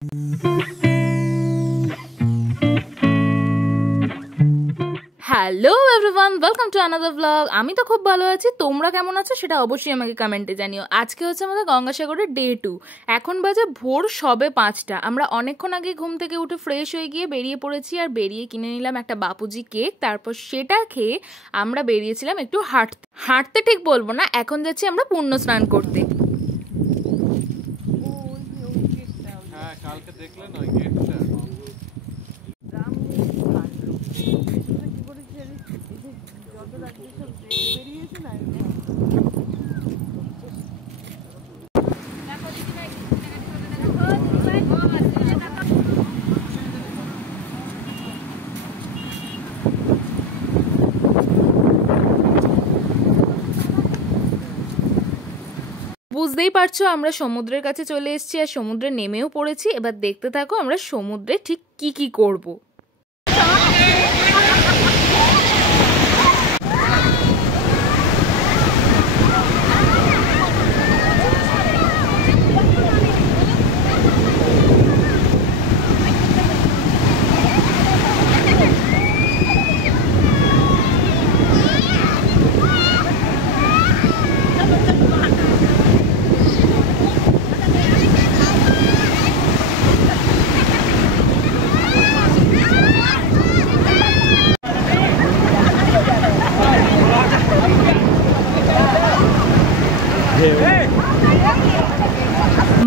Hello everyone, welcome to another blog. আমি তো খুব ভালো আছি, তোমরা কেমন আছো সেটা অবশ্যই আমাকে কমেন্টে জানিও। আজকে হচ্ছে আমাদের গঙ্গাসাগরের ডে 2। এখন বাজে ভোর সবে 5টা। আমরা অনেকক্ষণ আগে ঘুম থেকে উঠে ফ্রেশ হয়ে গিয়ে বেরিয়ে পড়েছি, আর বেরিয়ে কিনে নিলাম একটা বাপুজি কেক। তারপর সেটা খেয়ে আমরা বেরিয়েছিলাম একটু হাঁটতে ঠিক বলবো না, এখন যাচ্ছি আমরা পুণ্য স্নান করতে। কালকে দেখলেন ওই গেটটা বুঝতেই পারছো আমরা সমুদ্রের কাছে চলে এসেছি আর সমুদ্রে নেমেও পড়েছি। এবার দেখতে থাকো আমরা সমুদ্রে ঠিক কি করব।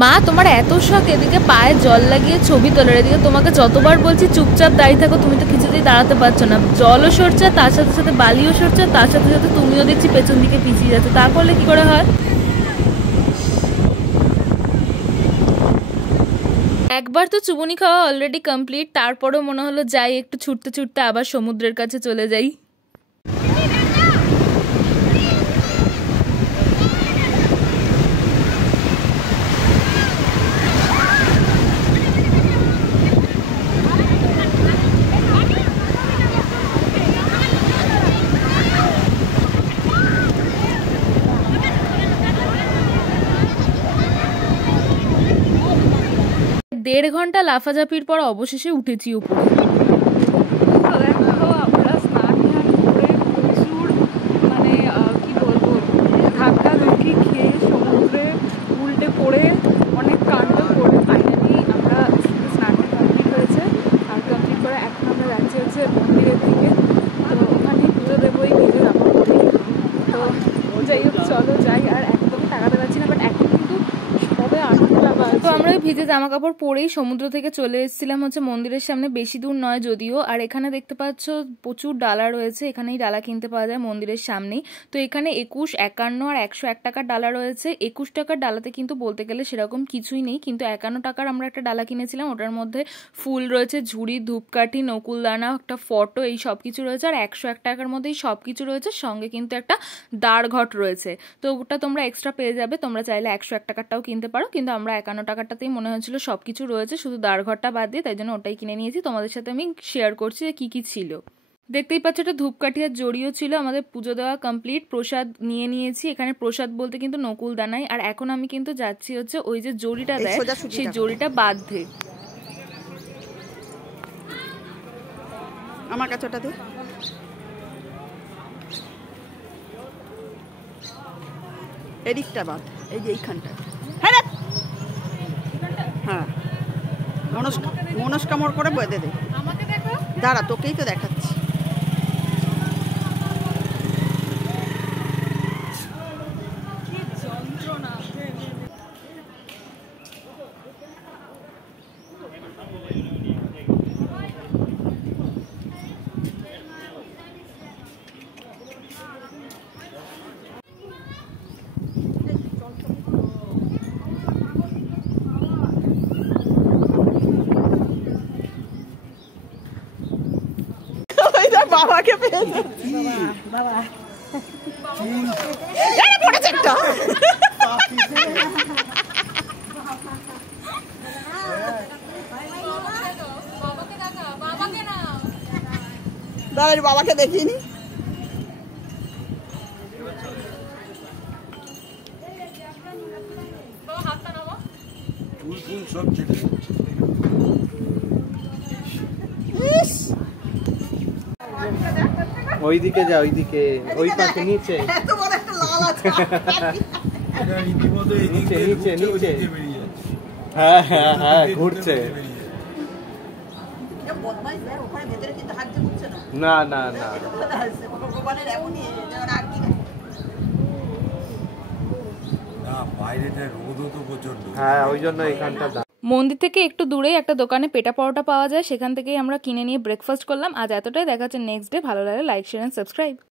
মা, তোমার এত শখ এদিকে পায়ে জল লাগিয়ে ছবি তোলার, এদিকে তোমাকে যতবার বলছি চুপচাপ দাঁড়িয়ে থাকো, তুমি তো কিছুতেই দাঁড়াতে পারছো না। জলও সরছে, তার সাথে সাথে বালিও সরছে, তার সাথে সাথে তুমিও দেখছি পেছন দিকে পিছিয়ে যাচ্ছে। তা করলে কি করে হয়? একবার তো চুবুনি খাওয়া অলরেডি কমপ্লিট, তারপরেও মনে হলো যাই একটু ছুটতে ছুটতে আবার সমুদ্রের কাছে চলে যাই। 1.5 ঘন্টা লাফাঝাপির পর অবশেষে উঠেছি উপরে। তো আমরা ভিজে জামা কাপড় পরেই সমুদ্র থেকে চলে এসেছিলাম হচ্ছে মন্দিরের সামনে। বেশি দূর নয় যদিও। আর এখানে দেখতে পাচ্ছ প্রচুর ডালা রয়েছে, এখানেই ডালা কিনতে পাওয়া যায় মন্দিরের সামনেই। তো এখানে 21, 51 আর 101 টাকার ডালা রয়েছে। 21 টাকার ডালাতে কিন্তু বলতে গেলে সেরকম কিছুই নেই, কিন্তু 51 টাকার আমরা একটা ডালা কিনেছিলাম, ওটার মধ্যে ফুল রয়েছে, ঝুড়ি, ধূপকাঠি, নকুলদানা, একটা ফটো, এই সব কিছু রয়েছে। আর 101 টাকার মধ্যেই সব কিছু রয়েছে, সঙ্গে কিন্তু একটা দাঁড় ঘট রয়েছে। তো ওটা তোমরা এক্সট্রা পেয়ে যাবে, তোমরা চাইলে 101 টাকারটাও কিনতে পারো, কিন্তু আমরা 51 টাকারটাতেই মনে হচ্ছিল সবকিছু রয়েছে, শুধু দাঁড় ঘরটা বাদ দিয়ে, তাই জন্য ওটাই কিনে নিয়েছি। তোমাদের সাথে আমি শেয়ার করছি যে কি ছিল। দেখতেই পাচ্ছ একটা ধূপকাঠি আর জড়িও ছিল। আমাদের পুজো দেওয়া কমপ্লিট, প্রসাদ নিয়ে নিয়েছি। এখানে প্রসাদ বলতে কিন্তু নকুল দানাই। আর এখন আমি কিন্তু যাচ্ছি হচ্ছে ওই যে জড়িটা দেয়, সেই জড়িটা বাঁধতে। আমার কাছে ওটা দে। এদিকটা বাদ, এই যে এইখানটা। হ্যাঁ, মনস্কামড় করে বেঁধে দে। দাঁড়া, তোকেই তো দেখাচ্ছি। বাবাকে পেয়ে যাচ্ছি। বাবা পড়েছে একটা। দাঁড়াই, বাবাকে দেখিনি। ফুল সব ছেড়ে ওইদিকে যা, ওইদিকে, ওই পাশে নিচে। এত বড় একটা লাল আছে। এটা রীতিমতো নিচে এদিকে নিচে ঘুরছে, নিচে। ওদিকে বেরিয়ে যাচ্ছে। হ্যাঁ হ্যাঁ হ্যাঁ, ঘুরছে। এটা বদমাইশ দেখ, ওখানে ভেতরে কিন্তু হাত দিয়ে ঘুরছে না। না না না, এটা কোথায় আসছে? ভগবানের এমনই যেমন আর কি। না, বাইরেটা রোদও তো প্রচন্ড। হ্যাঁ ওই জন্য এখানটা। মন্দির থেকে একটু দূরেই একটা দোকানে পেটা পরোটা পাওয়া যায়, সেখান থেকেই আমরা কিনে নিয়ে ব্রেকফাস্ট করলাম। আজ এতটাই, দেখা হচ্ছে নেক্সট ডে। ভালো লাগলে লাইক, শেয়ার এন্ড সাবস্ক্রাইব।